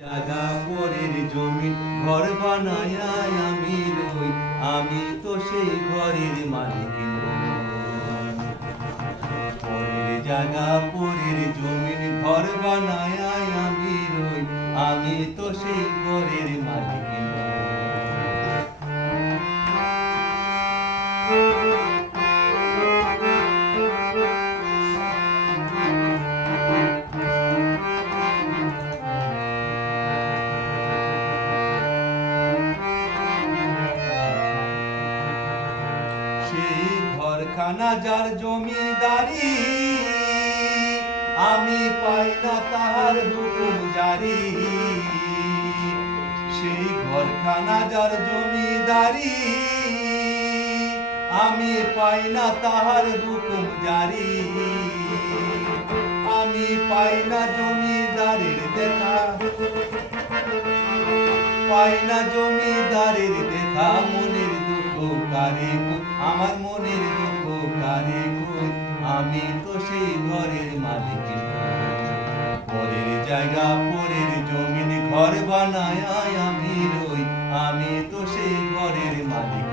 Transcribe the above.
জাগা পরের জমি ঘর বানায় আমি রই, আমি তো সেই ঘরের মালিক নই। পরের জাগা পরের জমির ঘর বানায় আমি রই, আমি তো সেই ঘরের মালিক নই। সেই ঘরখানা যার জমিদারি, আমি পাই না তাহার হুকুম জারি। সেই ঘরখানা যার জমিদারি, আমি পাই না তাহার হুকুম জারি। আমি পাই না জমিদারের দেখা, পাই না জমিদারের দেখা। মনের দুঃখ কারে কই, আমার মনের দুঃখ কারে কই, আমি তো সেই ঘরের মালিক নই। পরের জায়গা পরের জমিন ঘর বানায় আমি রই, আমি তো সেই ঘরের মালিক